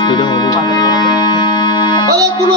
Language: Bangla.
স্পিডে হবে। আরে কোনো